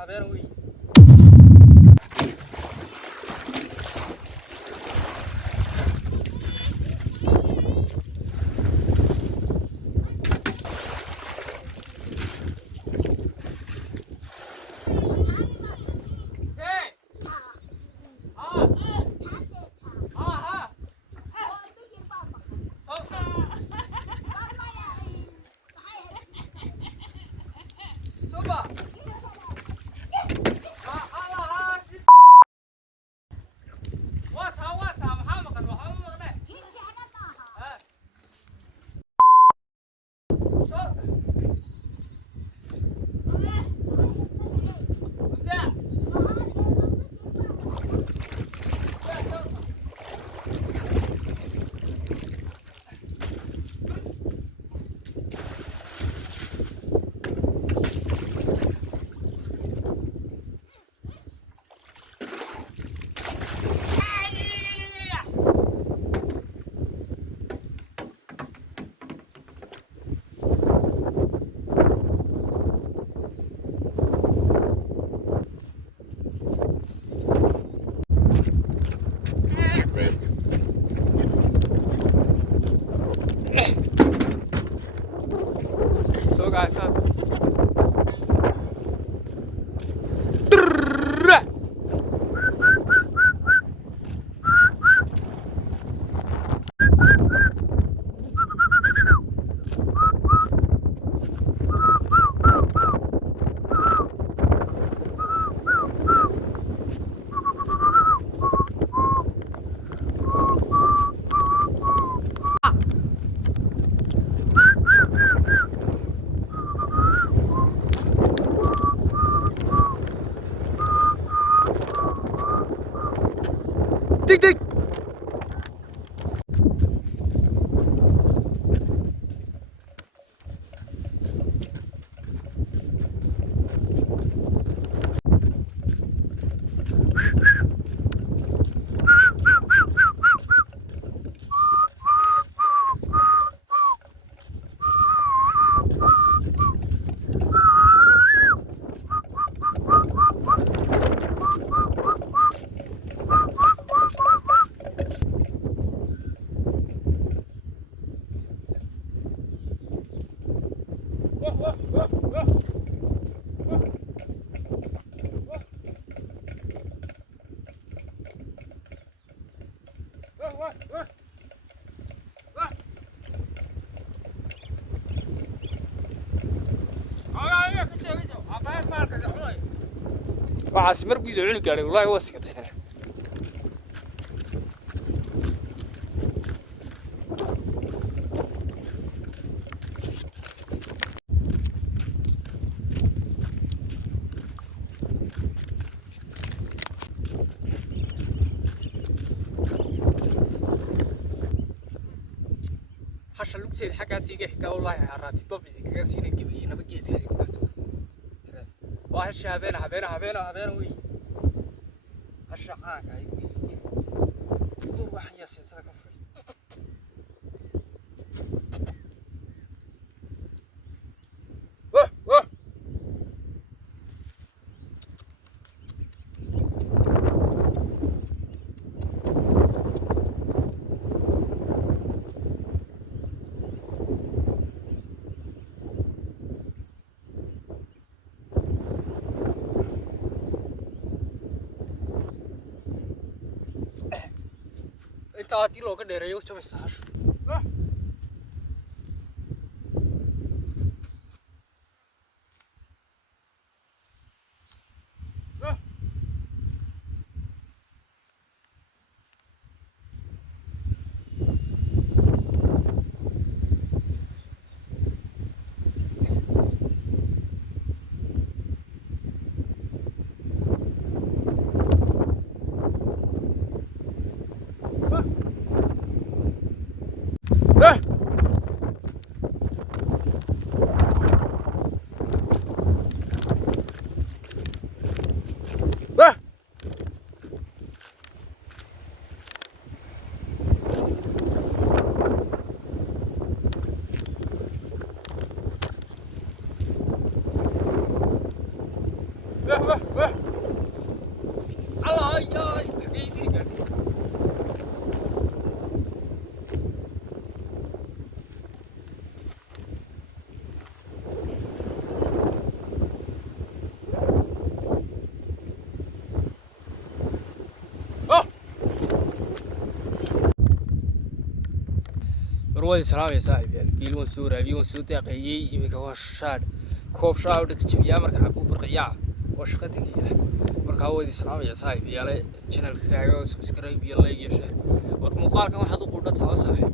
habeen wey. So guys, dig dig. waxaas mar buu cuni gaaray wallahi waa sikatay hasha lugteed xagaas iga xigta wallahi haraati babidi kaga siinay gabigiinaba geedka waa hasha habeen wey hasha caaga ay dur waxan ya seetada ka furay taati looga dheereeyo jabaysa hashu واه واه الله يا حبيبي روادي سلام يا صاحبي يعني بيلون سورة بيلون سودة قيي يمكن هو شاد كوب شاد ودك تبيا مركب أبو برقيا وشقتك هي مركب روادي سلام يا صاحبي يلا channel كاغو سبسكرايب يلا يا شيخ ورمقال كم حد قولته صاحبي